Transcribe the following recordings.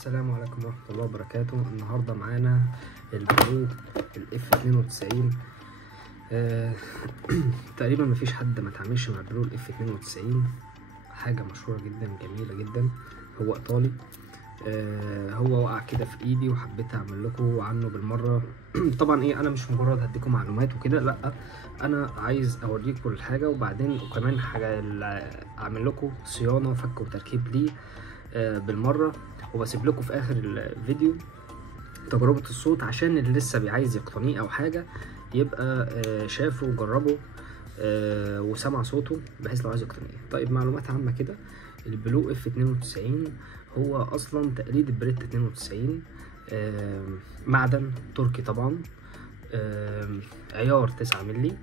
السلام عليكم ورحمة الله وبركاته. النهاردة معانا البلو الاف 92. تقريبا مفيش حد ما تعملش مع البلو الاف 92. حاجة مشهورة جدا، جميلة جدا. هو ايطالي. هو وقع كده في ايدي وحبيت اعمل لكم عنه بالمرة. طبعا انا مش مجرد هديكم معلومات وكده، لا، انا عايز اوريكم الحاجة وكمان حاجة اعمل لكم صيانة وفك وتركيب ليه بالمرة. وبسيب لكم في اخر الفيديو تجربة الصوت عشان اللي لسه عايز يقتنيه او حاجة يبقى شافه وجربه وسمع صوته بحيث لو عايز يقتنيه. طيب، معلومات عامة كده. البلو اف 92 هو اصلا تقليد البريتا 92. معدن تركي طبعا، عيار 9 مللي،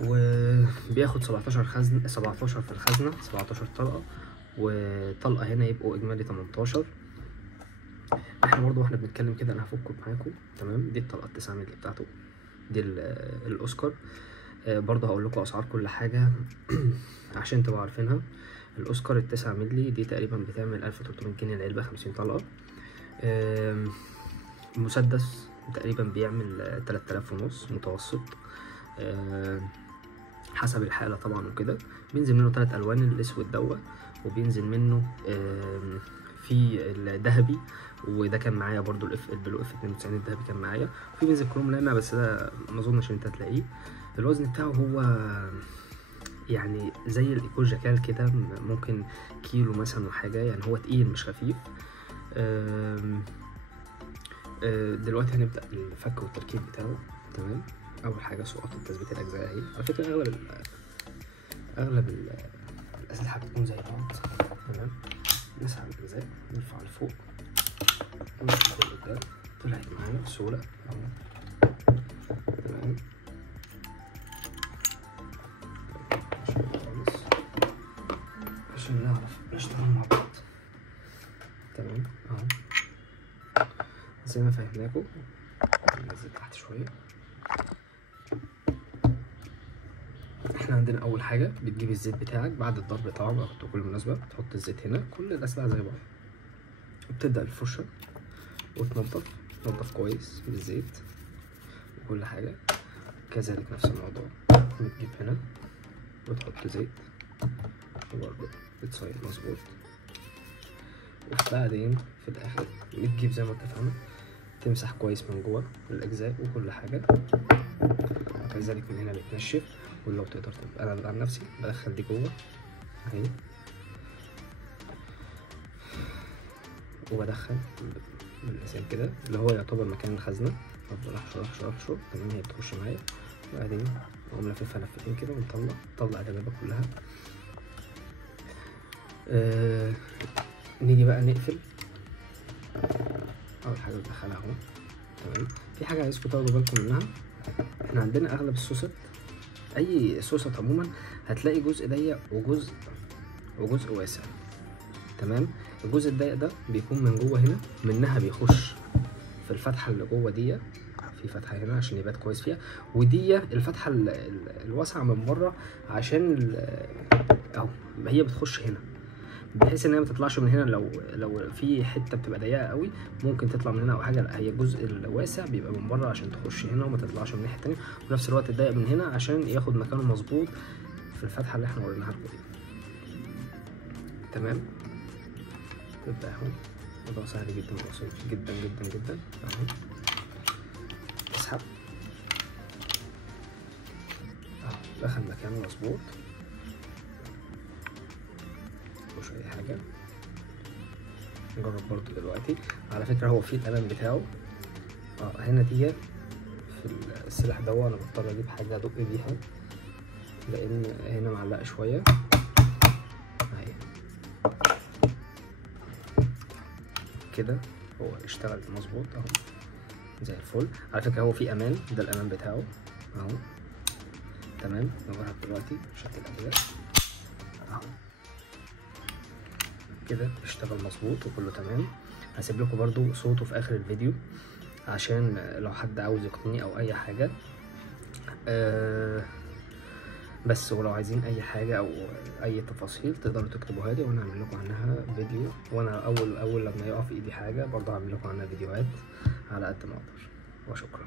وبياخد 17 خزن، 17 في الخزنة، 17 طلقة، وطلقة هنا يبقوا اجمالي 18. احنا برضو واحنا بنتكلم كده انا هفكه معاكم. تمام، دي الطلقة 9 مللي بتاعته، دي الاوسكار. برضو هقول لكم اسعار كل حاجة عشان تبقوا عارفينها. الاوسكار 9 مللي دي تقريبا بتعمل 1300 جنيه العلبة، 50 طلقة. المسدس تقريبا بيعمل 3500 متوسط، حسب الحالة طبعا وكده. بينزل منه 3 الوان، الاسود دوت، وبينزل منه في الذهبي، وده كان معايا برضو البلو اف 92 الذهبي كان معايا. وفي بينزل كروم لامع بس ده ما اظنش انت هتلاقيه. الوزن بتاعه هو يعني زي الايكو جاكال كده، ممكن كيلو مثلا وحاجه، يعني هو تقيل مش خفيف. دلوقتي هنبدا الفك والتركيب بتاعه. تمام، اول حاجه سقط تثبيت الاجزاء اهي. على فكره اغلب الاسلحه بتكون زي بعض. تمام، نسحب الاجزاء، نرفع لفوق، نرفع لقدام، طلعت معانا بسهوله اهو. تمام، خالص عشان نعرف نشتغل مع بعض. تمام اهو زي ما فهمناكم. ننزل تحت شويه. احنا عندنا اول حاجه بتجيب الزيت بتاعك بعد الضرب طبعا، بكل مناسبه تحط الزيت هنا. كل الاسلحه زي بعض، وبتبدا الفرشه وتنضف كويس بالزيت وكل حاجه. كذلك نفس الموضوع، بتجيب هنا وتحط زيت وبرضه بتصير مظبوط. وبعدين في الاخر بتجيب زي ما اتفقنا تمسح كويس من جوه الاجزاء وكل حاجه. كذلك من هنا بتنشف، ولو تقدر تبقى، انا عن نفسي بدخل دي جوه اهي، وبدخل باللسان كده اللي هو يعتبر مكان الخزنه. افضل احشر. تمام، هي بتخش معايا. وبعدين اقوم لففها لفتين كده ونطلع الجبابه كلها. نيجي بقى نقفل. اول حاجه بدخلها اهو. تمام، في حاجه عايزكم تاخدوا بالكم منها. احنا عندنا اغلب السوست، اي سوست عموما هتلاقي جزء ضيق وجزء واسع. تمام، الجزء الضيق ده بيكون من جوه هنا، منها بيخش في الفتحه اللي جوه دي، في فتحه هنا عشان يبات كويس فيها، ودي الفتحه الواسعه من بره عشان اهو هي بتخش هنا، بحيث ان هي ما تطلعش من هنا. لو في حته بتبقى ضيقه قوي ممكن تطلع من هنا او حاجه، لا، هي الجزء الواسع بيبقى من بره عشان تخش هنا وما تطلعش من الناحيه التانيه، وفي نفس الوقت الضيق من هنا عشان ياخد مكانه مظبوط في الفتحه اللي احنا وريناها لكم دي. تمام، تبدا اهو. الموضوع سهل جدا وبسيط جدا جدا جدا اهو. اسحب اهو، دخل مكانه مظبوط، مش اي حاجه. نجرب برضو دلوقتي. على فكره هو في القلم بتاعه هنا دي في السلاح ده، انا بضطر اجيب حاجه ادق بيها لان هنا معلقه شويه اهي كده. هو اشتغل مظبوط اهو زي الفل. على فكره هو في امان، ده الامان بتاعه اهو. تمام، نجرب دلوقتي شكل الابيض اهو كده، اشتغل مظبوط وكله تمام. هسيب لكم برضو صوته في اخر الفيديو عشان لو حد عاوز يقتني او اي حاجه. بس ولو عايزين اي حاجه او اي تفاصيل تقدروا تكتبوها لي وانا هعمل لكم عنها فيديو، وانا اول لما يقع في ايدي حاجه برضه هعمل لكم عنها فيديوهات على قد ما اقدر. وشكرا.